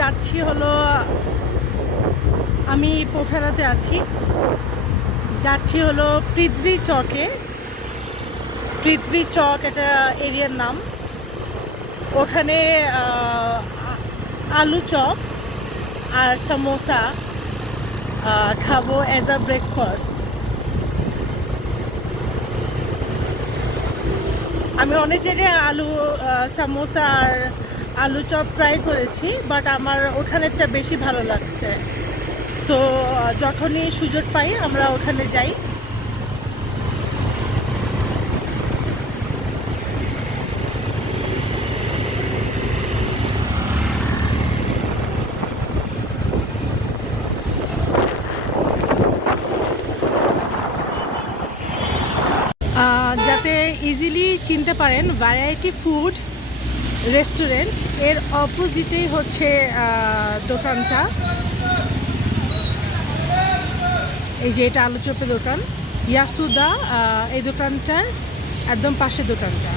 যাচ্ছি হলো, আমি পোখারাতে আছি, যাচ্ছি হলো পৃথ্বী চকে। পৃথ্বী চক এটা এরিয়ার নাম। ওখানে আলু চপ আর সামোসা খাবো অ্যাজ আ ব্রেকফাস্ট। আমি অনেক জায়গায় সামোসা আর আলু চপ ট্রাই করেছি, বাট আমার ওখানেরটা বেশি ভালো লাগছে। তো যখনই সুযোগ পাই আমরা ওখানে যাই। যাতে ইজিলি চিনতে পারেন, ভ্যারাইটি ফুড রেস্টুরেন্ট এর অপোজিটেই হচ্ছে দোকানটা। এই যে এটা আলু চপের দোকান, ইয়াসুদা, এই দোকানটার একদম পাশে দোকানটা।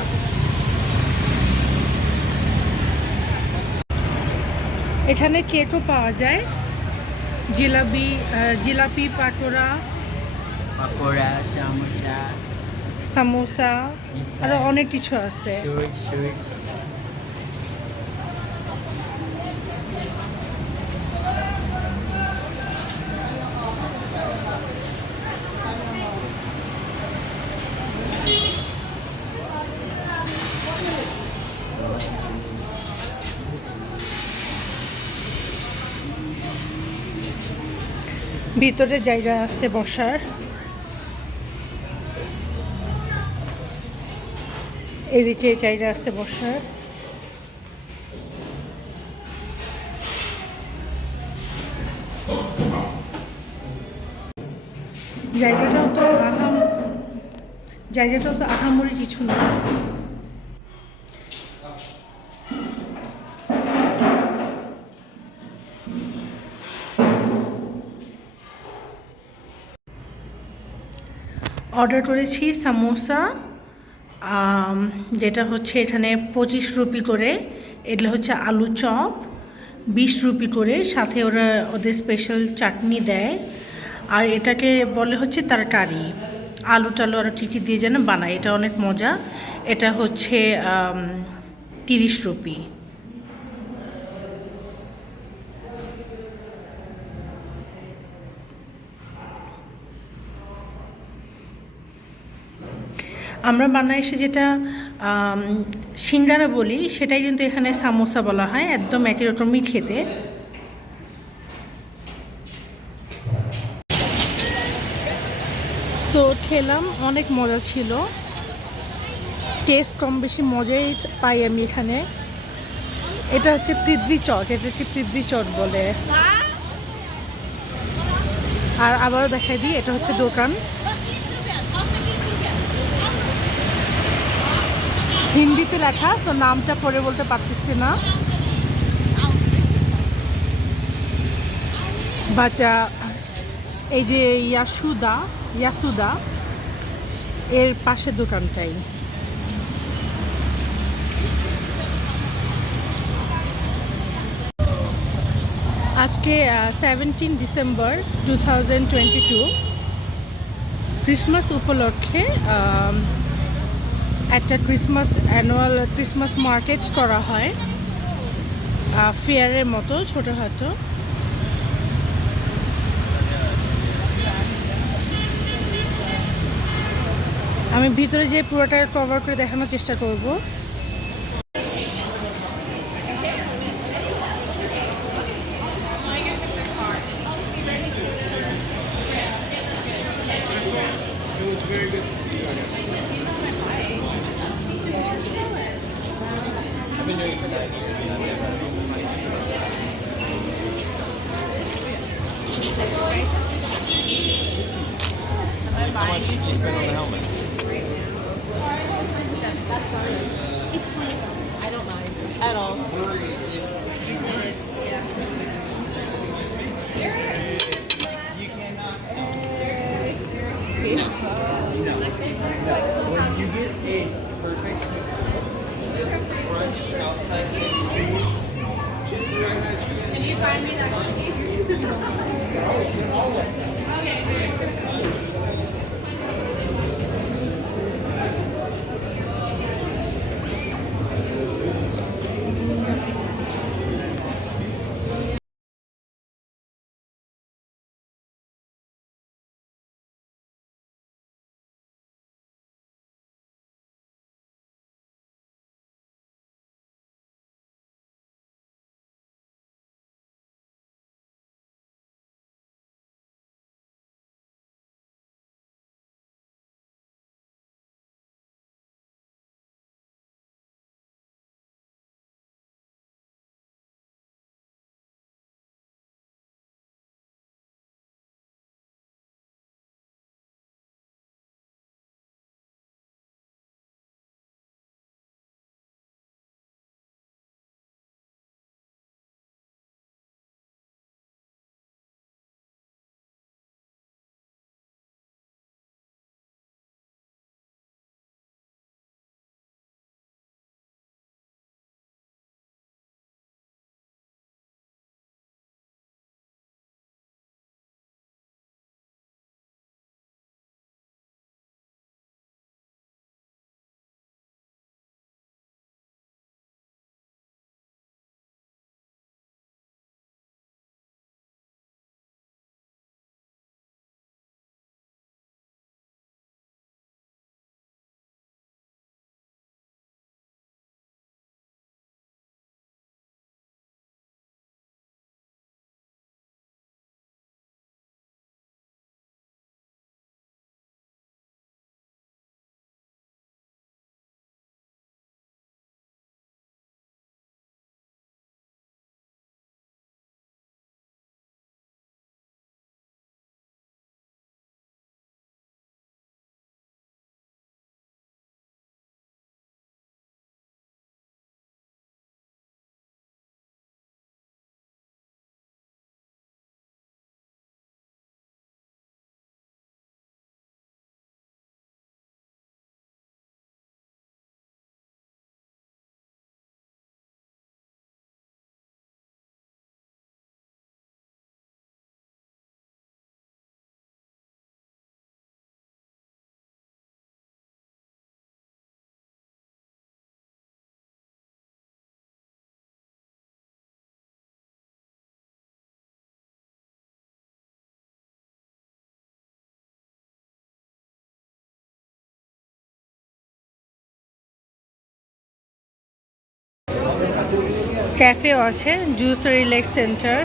এখানে কেকও পাওয়া যায়, জিলাপি, পাকোড়া, সামোসা, আরো অনেক কিছু আছে। ভিতরে জায়গা আছে বসার। এদিকে জায়গা আছে বসার। জায়গাটাও তো আহামরি কিছু না। অর্ডার করেছি সামোসা, যেটা হচ্ছে এখানে 25 রুপি করে। এটা হচ্ছে আলু চপ 20 রুপি করে, সাথে ওরা ওদের স্পেশাল চাটনি দেয়। আর এটাকে বলে হচ্ছে তরকারি, আলু টালু আর কী কী দিয়ে যেন বানায়। এটা অনেক মজা। এটা হচ্ছে 30 রুপি। আমরা বাংলাদেশে যেটা সিঙ্গারা বলি, সেটাই কিন্তু এখানে সামোসা বলা হয়, একদম একই রকমই খেতে। সো খেলাম, অনেক মজা ছিল। টেস্ট কম বেশি মজাই পাই আমি এখানে। এটা হচ্ছে পৃথ্বী চট, এটা হচ্ছে পৃথ্বী চট বলে। আর আবারও দেখাই দিই, এটা হচ্ছে দোকান। হিন্দিতে লেখা, সো নামটা পড়ে বলতে পারতেছি না, বাট এই যে ইয়াসুদা এর পাশে দোকানটাই। আজকে 17 ডিসেম্বর 2022, ক্রিসমাস উপলক্ষে একটা অ্যানুয়াল ক্রিসমাস মার্কেট করা হয়, ফেয়ারের মতো ছোটোখাটো। আমি ভিতরে যে পুরোটা কভার করে দেখানোর চেষ্টা করব। How much did you spend on the helmet? That's fine. It's clean. I don't mind at all. When you get a perfect crunchy outside, just the right find me that cookie? ক্যাফেও আছে, juice relax centre.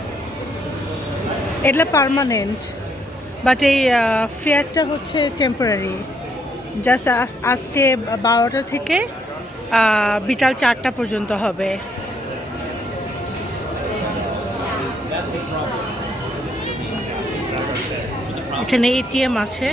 এটা permanent, but এই ফেয়ারটা হচ্ছে temporary. Just আজকে 12টা থেকে বিকাল 4টা পর্যন্ত হবে। এখানে এটিএম আছে।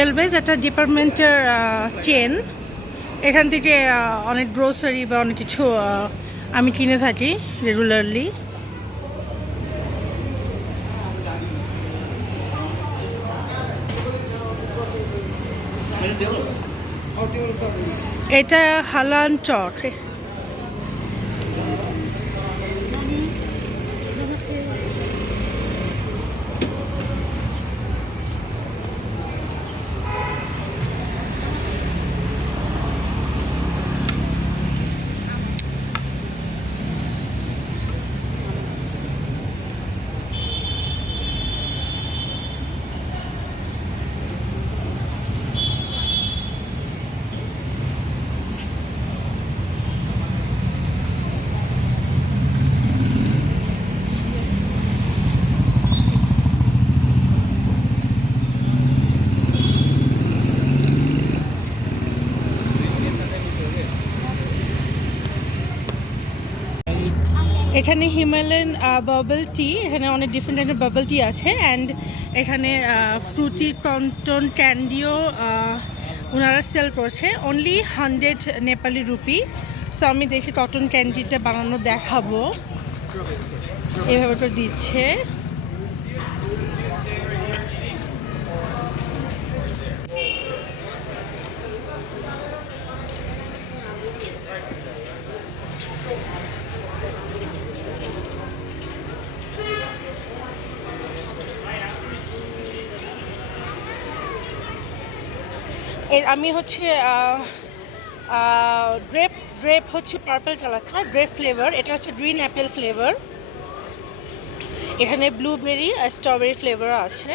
সেলভেজ একটা ডিপার্টমেন্টের চেন। এখান থেকে অনেক গ্রোসারি বা অনেক কিছু আমি কিনে থাকি রেগুলারলি। এটা হালান চক। এখানে হিমালয়ান বাবল টি, এখানে অনেক ডিফারেন্ট টাইপের বাবল টি আছে। অ্যান্ড এখানে ফ্রুটি টনটন ক্যান্ডিও ওনারা সেল করছে অনলি 100 নেপালি রুপি। সো আমি দেখি কটন ক্যান্ডিটা বানানো দেখাবো। এভাবে তো দিচ্ছে। আমি হচ্ছে গ্রেপ গ্রেপ হচ্ছে পার্পল চালাচ্ছা গ্রেপ ফ্লেভার, এটা হচ্ছে গ্রিন অ্যাপেল ফ্লেভার, এখানে ব্লুবেরি আর স্ট্রবেরি ফ্লেভার আছে।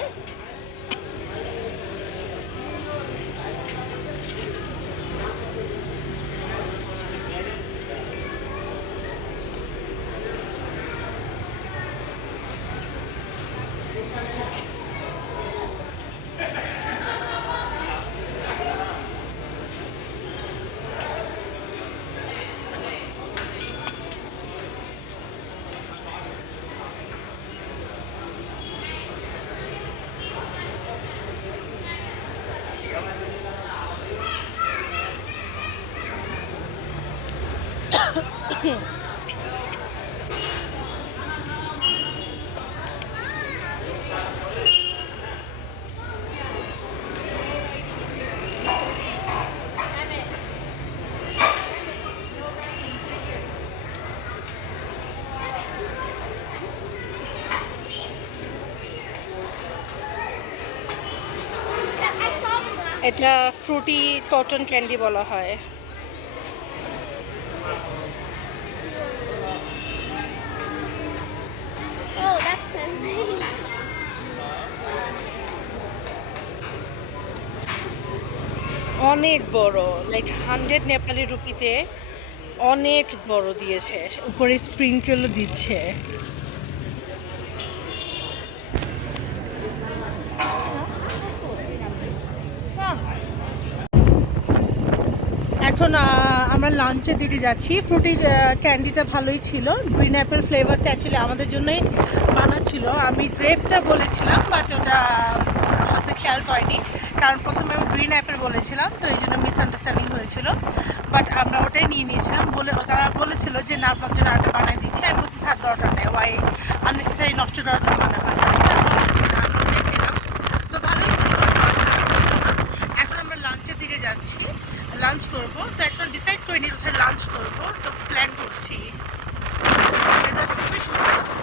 এটা ফ্রুটি কটন ক্যান্ডি বলা হয়। Oh, that's so nice. অনেক বড়, লাইক 100 নেপালি রুপিতে অনেক বড় দিয়েছে, উপরে স্প্রিংকেলও দিচ্ছে। এখন আমরা লাঞ্চের দিকে যাচ্ছি। ফ্রুটি ক্যান্ডিটা ভালোই ছিল, গ্রিন অ্যাপেল ফ্লেভারটা অ্যাকচুয়ালি আমাদের জন্যই বানাচ্ছিল। আমি গ্রেপটা বলেছিলাম বাট ওটা হয়তো খেয়াল করেনি, কারণ প্রথমে আমি গ্রিন অ্যাপেল বলেছিলাম, তো এই জন্য মিসআন্ডারস্ট্যান্ডিং হয়েছিল। বাট আমরা ওটাই নিয়ে নিয়েছিলাম বলে তারা বলেছিল যে না আপনার জন্য আরেকটা বানিয়ে দিচ্ছি। আমি বলছি থাক দরকার নেই, ওয়াই আননেসেসারি নষ্ট করার মানে হয় না, ওটাই খেলাম। তো ভালোই ছিল, এখন আমরা লাঞ্চের দিকে যাচ্ছি, লাঞ্চ করবো। তো এখন ডিসাইড করিনি কোথায় লাঞ্চ করবো, তো প্ল্যান করছি। খুবই সুন্দর।